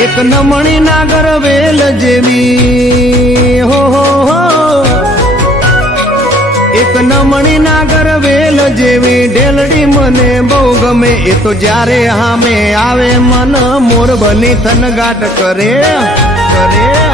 એક નમણી નાગર વેલ જેવી હો હો હો એક નમણી નાગર વેલ જેવી ઢેલડી મને બહુ ગમે એ તો જ્યારે હામે આવે મન મોર બની થનગાટ કરે કરે